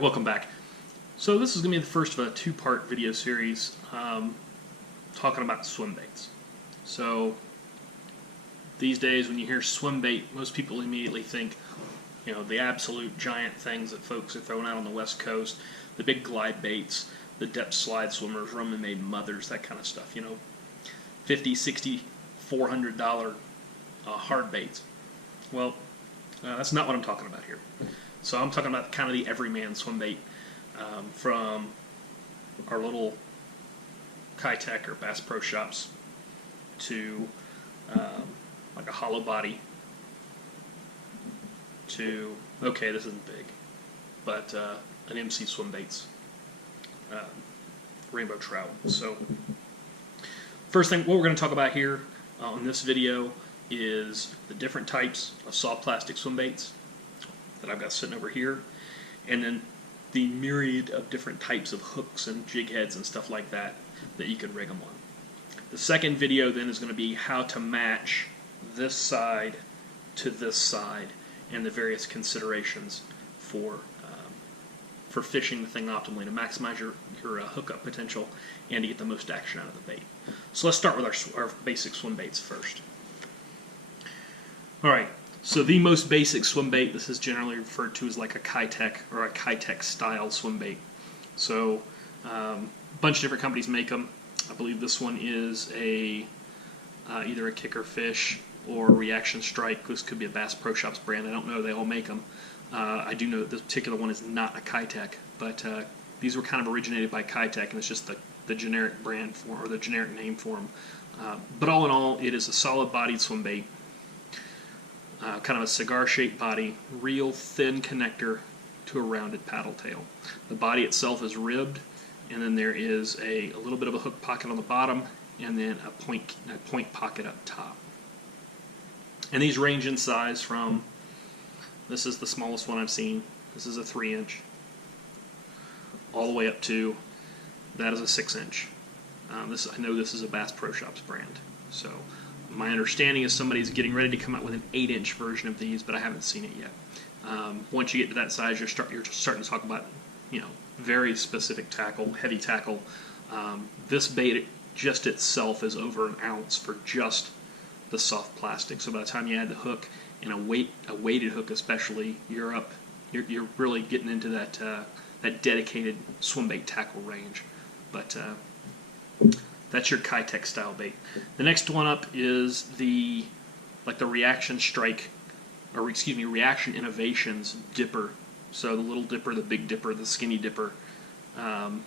Alright, welcome back. So this is going to be the first of a two-part video series talking about swim baits. So these days when you hear swim bait, most people immediately think, you know, the absolute giant things that folks are throwing out on the west coast, the big glide baits, the depth slide swimmers, Roman-made mothers, that kind of stuff, you know, $50, $60, $400 hard baits. Well, that's not what I'm talking about here. So I'm talking about kind of the everyman swim bait from our little Kitech or Bass Pro Shops to like a hollow body to, okay, this isn't big, but an MC Swimbaits rainbow trout. So first thing, what we're going to talk about here on this video is the different types of soft plastic swim baits that I've got sitting over here, and then the myriad of different types of hooks and jig heads and stuff like that that you can rig them on. The second video then is going to be how to match this side to this side and the various considerations for fishing the thing optimally to maximize your hookup potential and to get the most action out of the bait. So let's start with our basic swim baits first. Alright, so the most basic swim bait, this is generally referred to as like a Kitech or a Kitech style swim bait. So a bunch of different companies make them. I believe this one is a either a kicker fish or a reaction strike. This could be a Bass Pro Shops brand. I don't know, they all make them. I do know that this particular one is not a Kitech, but these were kind of originated by Kitech, and it's just the generic brand for, or the generic name for them. But all in all, it is a solid bodied swim bait. Kind of a cigar-shaped body, real thin connector to a rounded paddle tail. The body itself is ribbed, and then there is a little bit of a hook pocket on the bottom, and then a point pocket up top. And these range in size from, this is the smallest one I've seen, this is a 3-inch, all the way up to, that is a 6-inch. I know this is a Bass Pro Shops brand. So my understanding is somebody's getting ready to come out with an 8-inch version of these, but I haven't seen it yet. Once you get to that size, you're starting to talk about, you know, very specific tackle, heavy tackle. This bait just itself is over an ounce for just the soft plastic. So by the time you add the hook and a weighted hook, especially, you're really getting into that dedicated swim bait tackle range. But that's your Kitech style bait. The next one up is the Reaction Strike, or excuse me, Reaction Innovations dipper. So the little dipper, the big dipper, the skinny dipper, and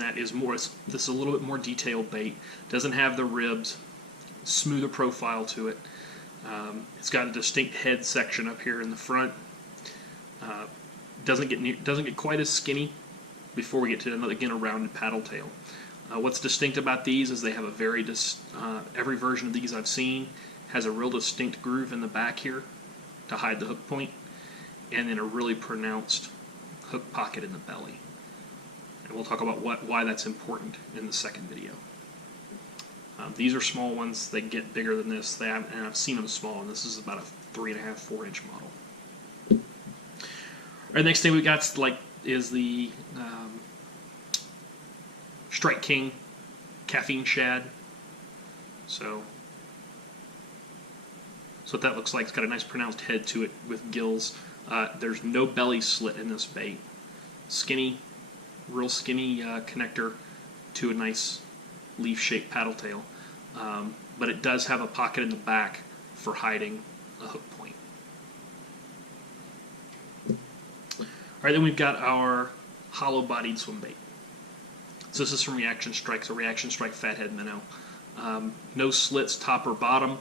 that is more. This is a little bit more detailed bait. Doesn't have the ribs, smoother profile to it. It's got a distinct head section up here in the front. Doesn't get quite as skinny before we get to a rounded paddle tail. What's distinct about these is they have a very every version of these I've seen has a real distinct groove in the back here to hide the hook point, and then a really pronounced hook pocket in the belly. And we'll talk about why that's important in the second video. These are small ones. They get bigger than this. And I've seen them small, and this is about a 3.5, 4-inch model. All right, next thing we got is the Strike King Caffeine Shad. So what that looks like. It's got a nice pronounced head to it with gills. There's no belly slit in this bait. Skinny, real skinny connector to a nice leaf-shaped paddle tail. But it does have a pocket in the back for hiding a hook point. Alright, then we've got our hollow-bodied swim bait. So this is from Reaction Strike, so Reaction Strike Fathead Minnow. No slits top or bottom,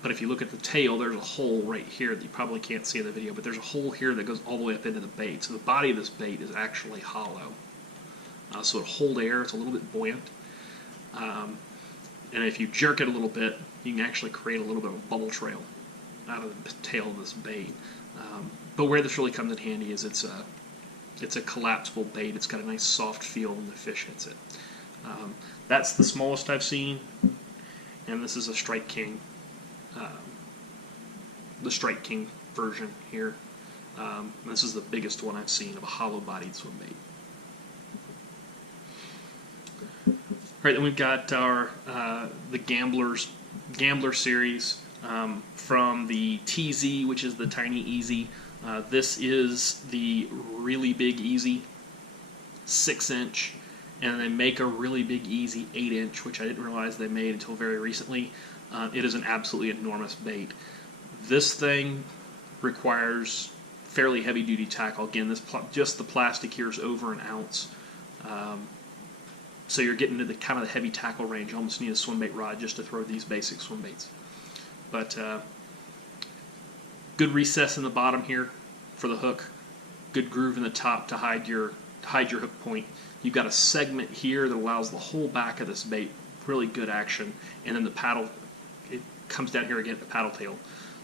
but if you look at the tail, there's a hole right here that you probably can't see in the video, but there's a hole here that goes all the way up into the bait. So the body of this bait is actually hollow. So it'll hold air, it's a little bit buoyant. And if you jerk it a little bit, you can actually create a little bit of a bubble trail out of the tail of this bait. But where this really comes in handy is it's a collapsible bait. It's got a nice soft feel when the fish hits it. That's the smallest I've seen, and this is a Strike King, the Strike King version here. This is the biggest one I've seen of a hollow-bodied swim bait. All right, then we've got our the Gambler series from the TZ, which is the Tiny Easy. This is the really big Easy, 6-inch, and they make a really big Easy 8-inch, which I didn't realize they made until very recently. It is an absolutely enormous bait. This thing requires fairly heavy-duty tackle. Again, just the plastic here is over an ounce. So you're getting to the kind of the heavy tackle range. You almost need a swim bait rod just to throw these basic swim baits. But good recess in the bottom here for the hook. Good groove in the top to hide your hook point. You've got a segment here that allows the whole back of this bait really good action, and then the paddle, it comes down here again at the paddle tail.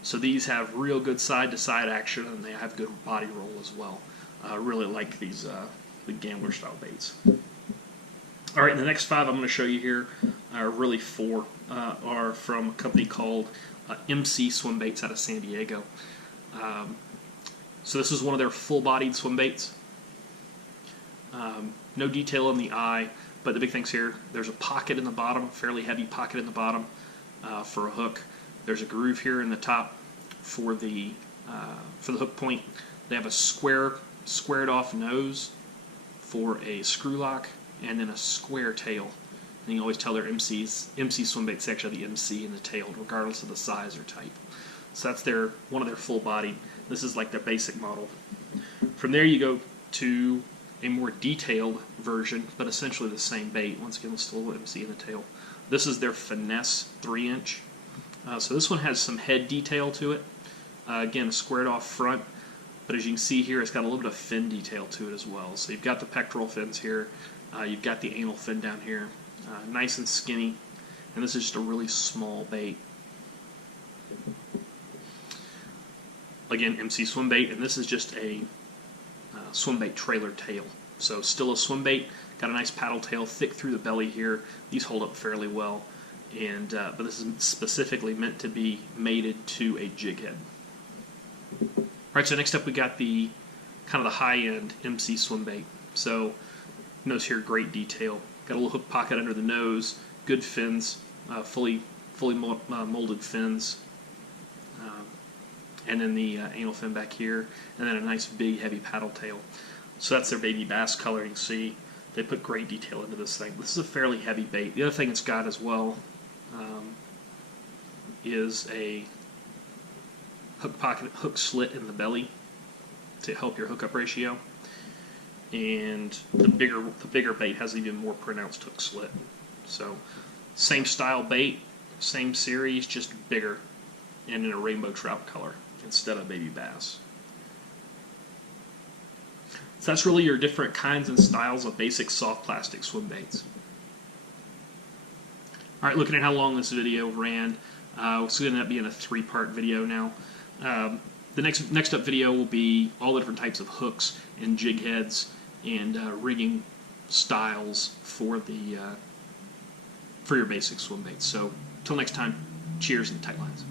So these have real good side-to-side action, and they have good body roll as well. I really like these the Gambler style baits. All right, the next 5 I'm going to show you here are really 4 are from a company called MC Swimbaits out of San Diego. So this is one of their full-bodied swim baits. No detail in the eye, but the big things here, there's a pocket in the bottom, a fairly heavy pocket in the bottom for a hook. There's a groove here in the top for the hook point. They have a squared off nose for a screw lock, and then a square tail. And you can always tell their MC Swimbaits actually the MC in the tail, regardless of the size or type. So that's one of their full body. This is like their basic model. From there you go to a more detailed version, but essentially the same bait. Once again, still MC in the tail. This is their Finesse 3-inch. So this one has some head detail to it. Again, a squared off front, but as you can see here, it's got a little bit of fin detail to it as well. So you've got the pectoral fins here, you've got the anal fin down here, nice and skinny, and this is just a really small bait. Again, MC swim bait, and this is just a swim bait trailer tail. So still a swim bait, got a nice paddle tail, thick through the belly here. These hold up fairly well, and but this is specifically meant to be mated to a jig head. All right, so next up we got the kind of the high-end MC swim bait. So notice here, great detail. Got a little hook pocket under the nose, good fins, fully molded fins, and then the anal fin back here, and then a nice big heavy paddle tail. So that's their baby bass color. You can see they put great detail into this thing. This is a fairly heavy bait. The other thing it's got as well is a hook pocket, hook slit in the belly to help your hookup ratio. And the bigger bait has an even more pronounced hook slit. So same style bait, same series, just bigger, and in a rainbow trout color instead of baby bass. So that's really your different kinds and styles of basic soft plastic swim baits. All right, looking at how long this video ran, it's going to end up being a 3-part video now. The next up video will be all the different types of hooks and jig heads and rigging styles for your basic swim baits. So until next time, cheers and tight lines.